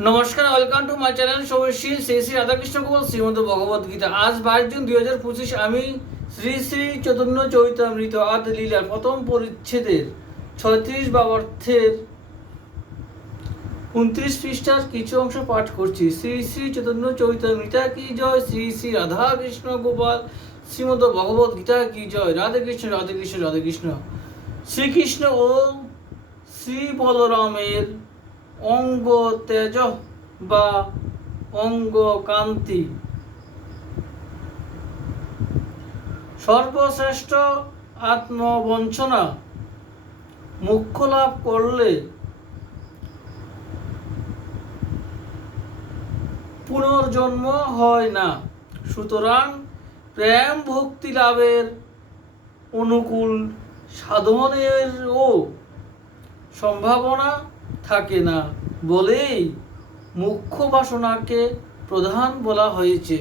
নমস্কার, welcome to my channel সৌশী শ্রী শ্রী রাধাকৃষ্ণ গোপাল শ্রীমদ ভগবদ গীতা। আজ 22 জুন 2025। আমি শ্রী শ্রী চৈতন্য চরিতামৃত আদ লীলার প্রথম পরিচ্ছেদের 36 বাবার্থের 29 পৃষ্ঠার কিছু অংশ পাঠ করছি। শ্রী শ্রী চৈতন্য চরিতামৃতা কি জয়, শ্রী শ্রী রাধা কৃষ্ণ গোপাল শ্রীমদ ভগবদ গীতা কি জয়। রাধে কৃষ্ণ রাধে কৃষ্ণ রাধে কৃষ্ণ। শ্রীকৃষ্ণ ও শ্রী বলরামের অঙ্গ তেজ বা অঙ্গ কান্তি সর্বশ্রেষ্ঠ আত্মবঞ্চনা মুখ্য লাভ করলে পুনর্জন্ম হয় না। সুতরাং প্রেম ভক্তি লাভের অনুকূল সাধনেরও সম্ভাবনা থাকে না বলেই মুখ্য বাসনাকে প্রধান বলা হয়েছে।